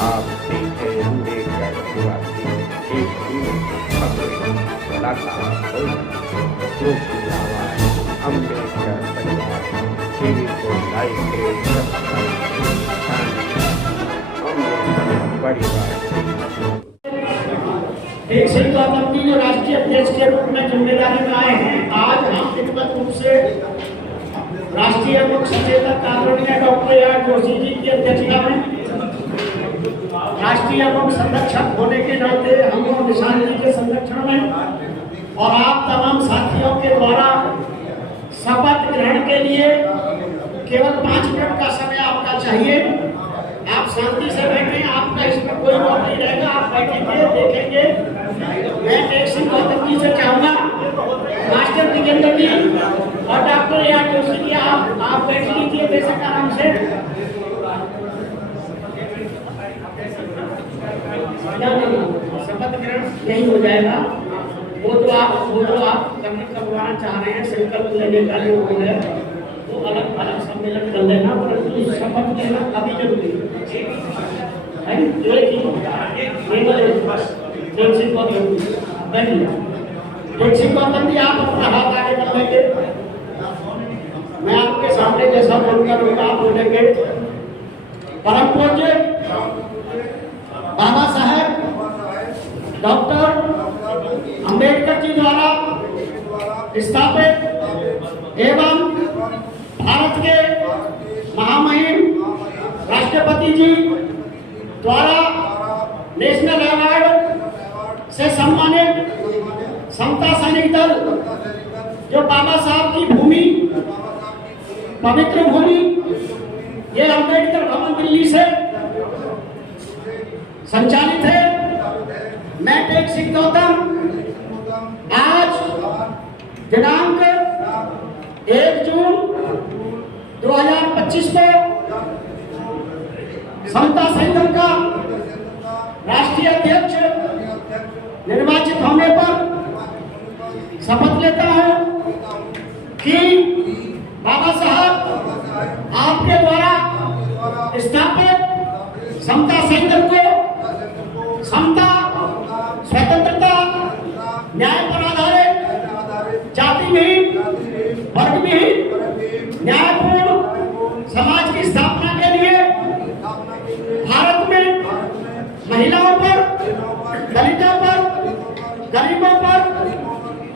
आप देखे अम्बेडकर निवासी एक कलाकार जो की आवाज अम्बेडकर परिवार टीवी को लाइव के अम्बेडकर परिवार एक सिंह गौतम जी जो राष्ट्रीय अध्यक्ष के रूप में जिम्मेदारी में आए हैं, आज हम विधिवत रूप से राष्ट्रीय मुख्य सचेतक आदरणीय doctor A R Joshi ji की अध्यक्षता में राष्ट्रीय मुख्य संरक्षक होने के नाते हम और निशान जी के संरक्षण में और आप तमाम साथियों के द्वारा शपथ ग्रहण के लिए केवल 5 मिनट का समय आपका चाहिए। आप शांति से बैठे, आपका इसमें कोई रोक नहीं रहेगा। आप बैठेंगे, देखेंगे। मैं एक सिंह गौतम जी से चाहूंगा, मास्टर दिगेंद्र जी और doctor A R Joshi ji, आप बैठ लीजिए बेशक आराम से। शपथ ग्रहण यही हो जाएगा। वो जो आप करवाना चाह रहे हैं, संकल्प लेने का जो हो है, वो अलग अलग सम्मेलन कर लेना, परंतु शपथ लेना अभी जरूरी है। जो एक सिंह गौतम जी, आप अपना हाथ आगे कर लेंगे। मैं आपके सामने जैसा बोलकर होगा आप बोलेंगे। परम पूज्य बाबा साहेब डॉक्टर अंबेडकर जी द्वारा स्थापित एवं भारत के महामहिम राष्ट्रपति जी द्वारा नेशनल अवार्ड से सम्मानित समता सैनिक दल, जो बाबा साहब की भूमि, पवित्र भूमि, ये अंबेडकर भवन दिल्ली से संचालित है। मैं टेक सिंह गौतम आज दिनांक 1 जून 2025 को समता सैनिक दल का राष्ट्रीय अध्यक्ष निर्वाचित होने पर शपथ लेता हूं कि बाबा साहब आपके द्वारा स्थापित समता सैनिक दल को समता, स्वतंत्रता, न्याय पर आधारित, जाति विहीन, वर्ग विहीन, न्यायपूर्ण समाज की स्थापना के लिए भारत में महिलाओं पर, दलितों पर, गरीबों पर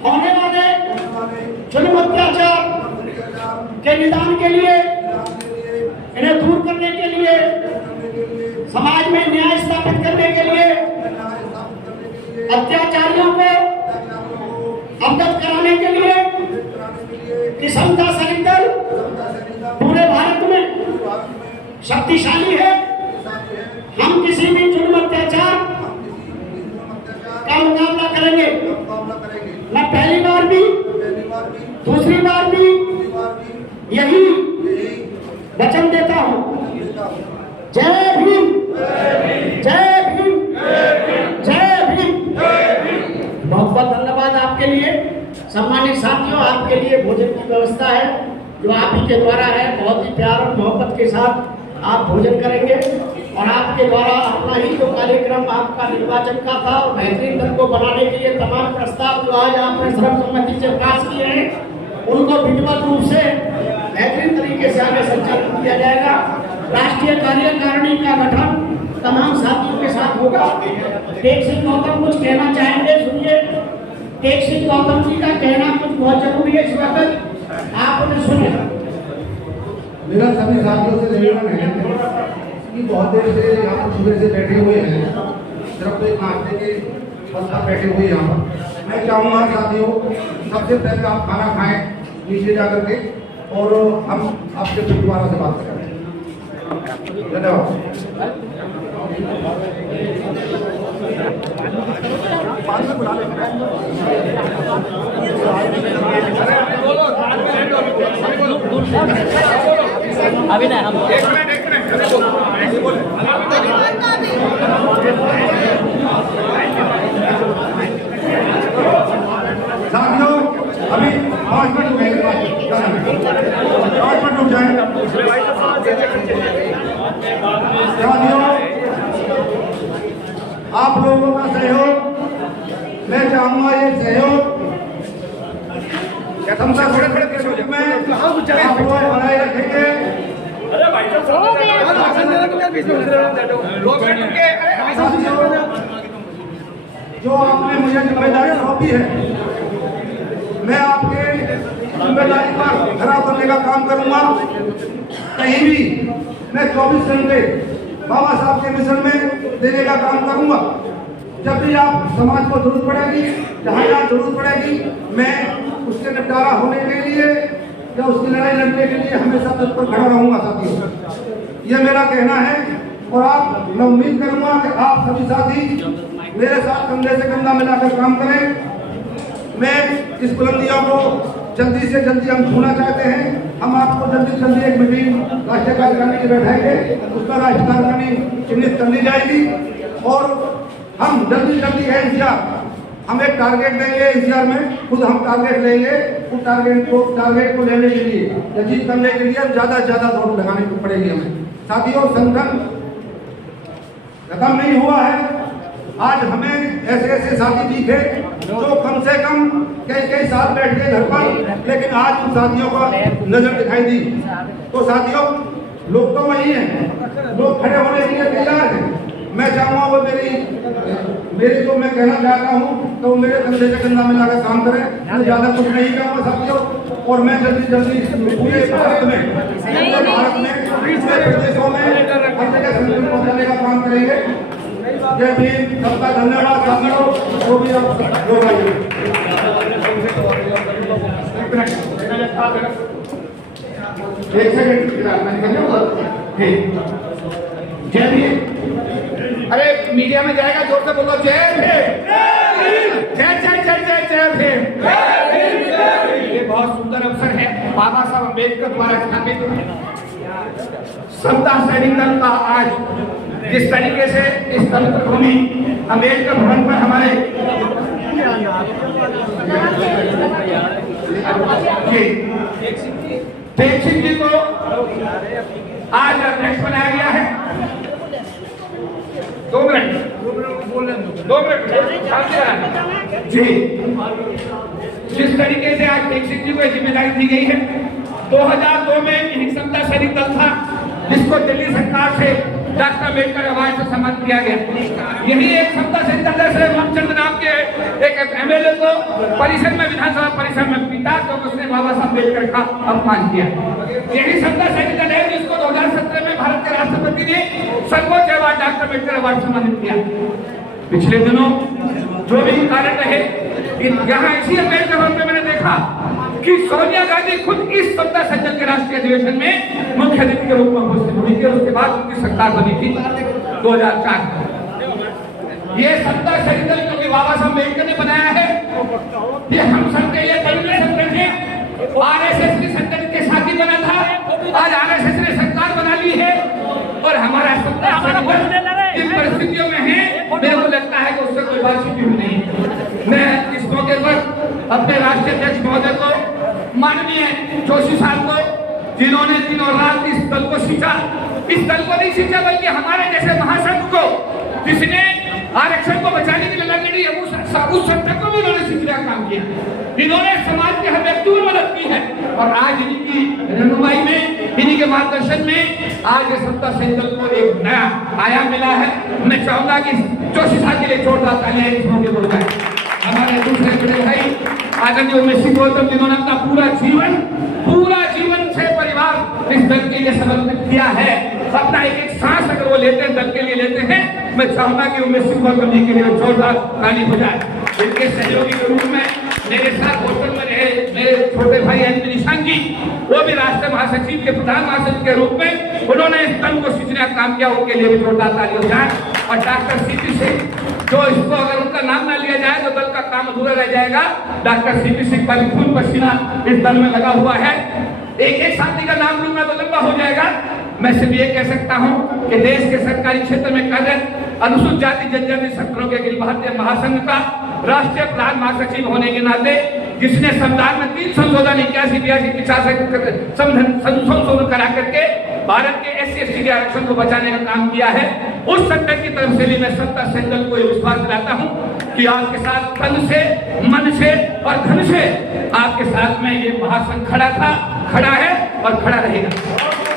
होने वाले जुल्म अत्याचार के निदान के लिए, इन्हें दूर करने के लिए, समाज में न्याय स्थापित करने के लिए, अत्याचारियों को अवगत कराने के लिए कि समता सैनिक दल पूरे भारत में शक्तिशाली है। हम किसी भी जुल्म अत्याचार का मुकाबला करेंगे। मैं पहली बार भी, दूसरी बार भी यही वचन देता हूं। जय भीम, जय भीम, जय भीम। बहुत बहुत धन्यवाद आपके लिए। सम्मानित साथियों, आपके लिए भोजन की व्यवस्था है जो आप ही के द्वारा है। बहुत ही प्यार और मोहब्बत के साथ आप भोजन करेंगे और आपके द्वारा अपना ही जो कार्यक्रम आपका निर्वाचन का था और बेहतरीन दल को बनाने के लिए तमाम प्रस्ताव जो आज आपने सर्वसम्मति से पास किए हैं, उनको विधिवत रूप से बेहतरीन तरीके से आगे संचालित किया जाएगा। राष्ट्रीय कार्यकारिणी का गठन तमाम साथियों के साथ होगा। टेक सिंह गौतम कुछ कहना चाहेंगे, सुनिए। टेक सिंह गौतम जी का कहना कुछ बहुत जरूरी है इस वक्त, आप उन्हें सुनिए। मेरा सभी साथियों से निवेदन है कि बहुत देर से यहाँ पर सुबह से बैठे हुए हैं, सिर्फ तो एक नाश्ते के बस आप बैठे हुए यहाँ पर। मैं चाहूँगा साथियों, सबसे पहले आप खाना खाएं नीचे जा करके और हम आपके दोबारा से बात करें। धन्यवाद। अभी नहीं, हम एक मिनट साथियों, अभी 5 मिनट हो गए, 5 मिनट रुक जाए। साथियों ये सहयोग समता संगठन के रूप में आप लोग बनाए रखेंगे। जो आपने मुझे जिम्मेदारी सौंपी है, मैं आपके जिम्मेदारी पर खरा उतरने का काम करूंगा। कहीं भी मैं 24 घंटे बाबा साहब के मिशन में देने का काम करूंगा। जब भी आप समाज को जरूरत पड़ेगी, जहाँ जहाँ जरूरत पड़ेगी, मैं उससे निपटारा होने के लिए या उसकी लड़ाई लड़ने के लिए हमेशा तत्पर खड़ा रहूंगा साथियों। ये मेरा कहना है और आप मैं उम्मीद करूंगा कि आप सभी साथी मेरे साथ कंधे से कंधा मिलाकर काम करें। मैं इस बुलंदियों को जल्दी से जल्दी हम छूना चाहते हैं। हम आपको जल्दी से जल्दी एक मीटिंग राष्ट्रीय कार्यकारिणी की बैठाएंगे, उसमें राष्ट्रीय कार्यकारिणी चिन्हित कर ली जाएगी और हम जल्दी जल्दी है इंतजार, हम एक टारगेट देंगे इंतजार में, खुद हम टारगेट लेंगे। उस टारगेट को लेने के लिए, अचीव करने के लिए ज्यादा से ज्यादा दौड़ लगाने को पड़ेगी हमें। साथियों, संगठन खत्म नहीं हुआ है। आज हमें ऐसे ऐसे साथी दिखे जो कम से कम कई साल बैठ गए घर पर, लेकिन आज उन साथियों का नजर दिखाई दी। तो साथियों, लोग तो वही हैं, लोग खड़े होने के लिए तैयार हैं। मैं चाहूँगा वो मेरी जो मैं कहना चाहता हूँ तो मेरे कंधे से कंधा मिलाकर काम करें। मैं ज्यादा कुछ नहीं कहूँगा साथियों, और मैं जल्दी जल्दी पूरे भारत में प्रदेशों में हर जगह संगठन पहुँचाने का काम करेंगे। जय भीम, सबका धन्यवाद साथियों। वो भी आप लोग एक सेकंड जय भीम। अरे मीडिया में जाएगा, जोर से बोलो जय भीम, जय जय जय जय जय भीम। ये बहुत सुंदर अवसर है बाबा साहब अम्बेडकर द्वारा स्थापित समता सैनिक दल का। आज जिस तरीके से इस भूमि अम्बेडकर भवन पर हमारे तेज सिंह जी को आज अध्यक्ष बनाया गया है। 2 मिनट जी। जिस तरीके से आज तेज सिंह जी को जिम्मेदारी दी गई है, 2002 में यही समता सैनिक दल था जिसको दिल्ली सरकार से डॉक्टर अम्बेडकर अवार्ड से सम्मानित किया गया। यही एक समता सैनिक दल से रामचंद्र नाम के एक एमएलए को परिषद में, विधानसभा परिषद में पीटा तो उसने बाबा साहब अम्बेडकर का अपमान किया। यही समता सैनिक दल है जिसको 2017 में भारत के राष्ट्रपति ने सर्वोच्च अवार्ड डॉक्टर अम्बेडकर अवार्ड सम्मानित किया। पिछले दिनों जो भी कारण रहे, यहाँ इसी अम्बेडकर भवन में मैंने देखा कि सोनिया गांधी खुद इस समता सैनिक के राष्ट्रीय अधिवेशन में मुख्य अतिथि के रूप में उपस्थित हुई थी। उसके बाद उनकी सरकार बनी थी 2004। ये समता सैनिक दल जो कि बाबा साहब अम्बेडकर ने बनाया है, ये हम सब के लिए पवित्र संगठन है। आरएसएस के संगठन के साथी बना था, आज आरएसएस ने सरकार बना ली है और हमारा समता सैनिक दल जिन परिस्थितियों में है, मेरे को लगता है कि उससे कोई बातचीत भी नहीं। मैं इस मौके पर अपने राष्ट्रीय अध्यक्ष महोदय को, माननीय जोशी साहब को, जिन्होंने दिनों रात इस दल को सींचा, इस दल को नहीं सींचा बल्कि हमारे जैसे महासंघ को, जिसने आरक्षण को बचाने के लिए लड़ने की उस संगठन को भी उन्होंने सींचने का काम किया। इन्होंने समाज के हर व्यक्ति को मदद की है और आज इनकी रहनुमाई में, इन्हीं के मार्गदर्शन में आज ये समता सैनिक दल को एक नया आयाम मिला है। मैं चाहूंगा कि जोशी साहब के लिए जोरदार तालियां इस मौके पर लगाएं। हमारे दूसरे बड़े भाई आदरणीय उमेश सिंह गौतम, जिन्होंने अपना पूरा जीवन से परिवार इस दल के लिए समर्पित किया है, अपना एक सांस अगर वो लेते हैं, दल के लिए लेते हैं, मैं चाहूंगा कि उमेश सिंह गौतम जी के लिए जोरदार ताली हो जाए। इनके सहयोगी के रूप में मेरे साथ होटल में रहे मेरे छोटे भाई एनपी निशांत जी, वो भी राष्ट्रीय महासचिव के प्रधान महासचिव के रूप में उन्होंने इस दल को सींचने का काम किया, उनके लिए भी जोरदार ताली हो जाए। और डॉक्टर सीपी सिंह, जो इसको अगर उनका नाम ना लिया जाए तो दल का काम अधूरा रह जाएगा। डॉक्टर सीपी सिंह का खून पसीना इस दल में लगा हुआ है। एक साथी का नाम लूंगा तो लंबा हो जाएगा। मैं सिर्फ ये कह सकता हूं कि देश के सरकारी क्षेत्र में कार्यरत अनुसूचित जाति जनजाति संगठनों के अखिल भारतीय महासंघ का राष्ट्रीय प्रधान महासचिव होने के नाते, जिसने संविधान में 3 संशोधन 81, 82, 50 संशोधन करा करके भारत के SC/ST के आरक्षण को बचाने का काम किया है, उस संगठन की तरफ से भी मैं समता सैनिक को ये विश्वास दिलाता हूँ कि आपके साथ तन से, मन से और धन से आपके साथ में ये महासंघ खड़ा था, खड़ा है और खड़ा रहेगा।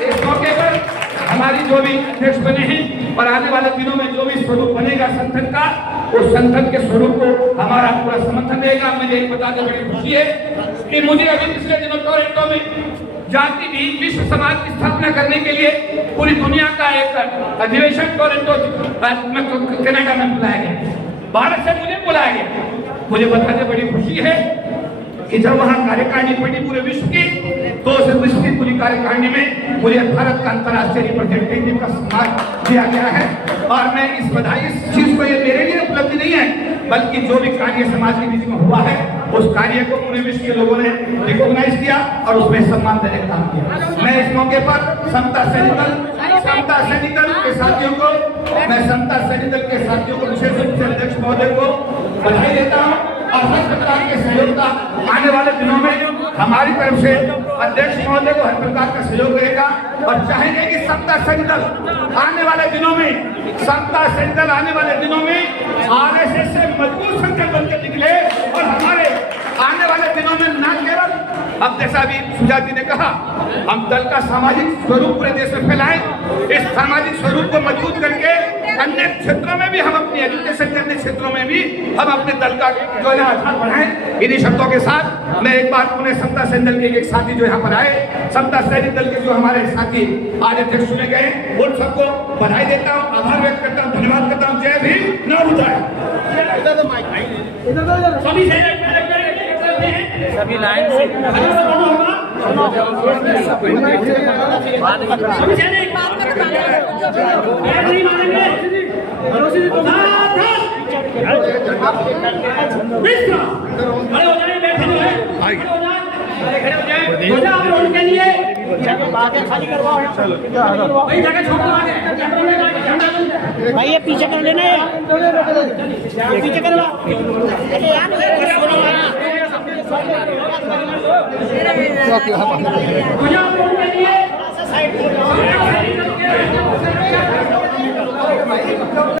इस मौके पर हमारी जो भी अध्यक्ष बने हैं और आने वाले दिनों में जो भी स्वरूप बनेगा संगठन का, उस संगठन के स्वरूप को हमारा पूरा समर्थन देगा। मुझे एक बताते बड़ी खुशी है कि मुझे अभी पिछले दिनों टोरंटो में जाति भी विश्व समाज की स्थापना करने के लिए पूरी दुनिया का एक अधिवेशन टोरंटो कनाडा में बुलाया गया, भारत से मुझे बुलाया गया। मुझे बताते बड़ी खुशी है कि जब वहाँ कार्यकारिणी पड़ी पूरे विश्व की, तो उस विश्व की पूरी कार्यकारिणी में मुझे भारत का अंतर्राष्ट्रीय रिप्रेजेंटेटिव का सम्मान दिया गया है। और मैं इस बधाई, इस चीज को ये मेरे लिए उपलब्धि नहीं है, बल्कि जो भी कार्य समाज के बीच में हुआ है उस कार्य को पूरे विश्व के लोगों ने रिकॉग्नाइज किया और उसमें सम्मान देने का काम किया। मैं इस मौके पर समता सैनिक दल के साथियों को, विशेष रूप से अध्यक्ष महोदय को बधाई देता हूँ और हर प्रकार के सहयोग का आने वाले दिनों में हमारी तरफ से अध्यक्ष महोदय को हर प्रकार का सहयोग रहेगा। और चाहेंगे कि समता सैनिक दल आने वाले दिनों में आरएसएस से मजबूत संगठन बनकर निकले और हमारे आने वाले दिनों में न केवल, अब जैसा अभी सुजा जी ने कहा, हम दल का सामाजिक स्वरूप पूरे देश में फैलाएं, इस सामाजिक स्वरूप को मजबूत करके अन्य क्षेत्रों में भी हम अपनी एजुकेशन के अन्य क्षेत्रों में भी हम अपने दल का जो है आधार बढ़ाएं। इन्हीं शब्दों के साथ मैं एक बार पुनः समता सैनिक दल के एक साथी जो यहाँ पर आए, समता सैनिक दल के जो हमारे साथी आज अध्यक्ष चुने गए, उन सबको बधाई देता हूँ, आभार व्यक्त करता हूँ, धन्यवाद करता हूँ। जय भीम, न बुझाए। सभी लाइन से भाई ये पीछे कर लेना, पीछे करवा